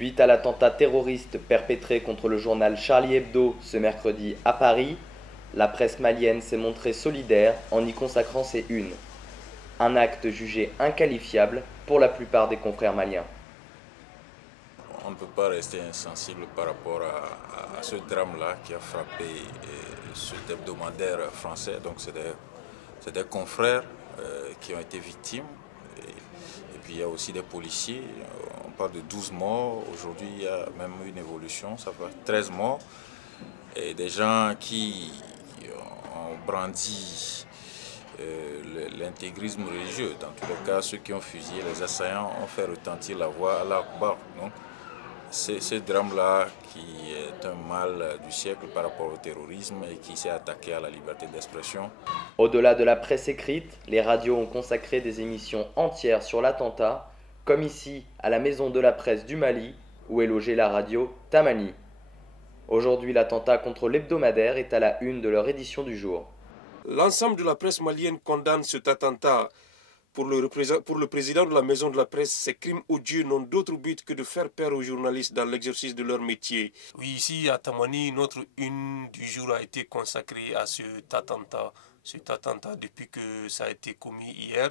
Suite à l'attentat terroriste perpétré contre le journal Charlie Hebdo ce mercredi à Paris, la presse malienne s'est montrée solidaire en y consacrant ses unes. Un acte jugé inqualifiable pour la plupart des confrères maliens. On ne peut pas rester insensible par rapport à ce drame-là qui a frappé cet hebdomadaire français. Donc c'est des confrères qui ont été victimes. Et puis il y a aussi des policiers. On parle de 12 morts. Aujourd'hui, il y a même une évolution. Ça fait 13 morts. Et des gens qui ont brandi l'intégrisme religieux. Dans tous les cas, ceux qui ont fusillé les assaillants ont fait retentir la voix à l'Akbar. Donc, c'est ce drame-là qui est un mal du siècle par rapport au terrorisme et qui s'est attaqué à la liberté d'expression. Au-delà de la presse écrite, les radios ont consacré des émissions entières sur l'attentat, comme ici à la Maison de la Presse du Mali, où est logée la radio Tamani. Aujourd'hui, l'attentat contre l'hebdomadaire est à la une de leur édition du jour. L'ensemble de la presse malienne condamne cet attentat. Pour le président de la Maison de la Presse, ces crimes odieux n'ont d'autre but que de faire peur aux journalistes dans l'exercice de leur métier. Oui, ici à Tamani, notre une du jour a été consacrée à cet attentat. Cet attentat, depuis que ça a été commis hier,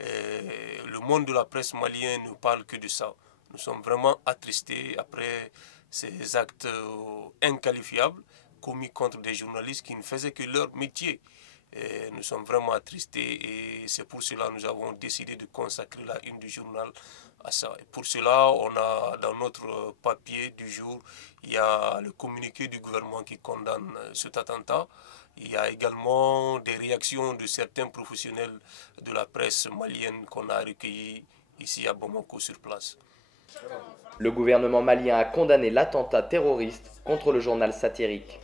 le monde de la presse malienne ne parle que de ça. Nous sommes vraiment attristés après ces actes inqualifiables commis contre des journalistes qui ne faisaient que leur métier. Et nous sommes vraiment attristés et c'est pour cela que nous avons décidé de consacrer la une du journal à ça. Et pour cela, on a dans notre papier du jour, il y a le communiqué du gouvernement qui condamne cet attentat. Il y a également des réactions de certains professionnels de la presse malienne qu'on a recueillis ici à Bamako sur place. Le gouvernement malien a condamné l'attentat terroriste contre le journal satirique.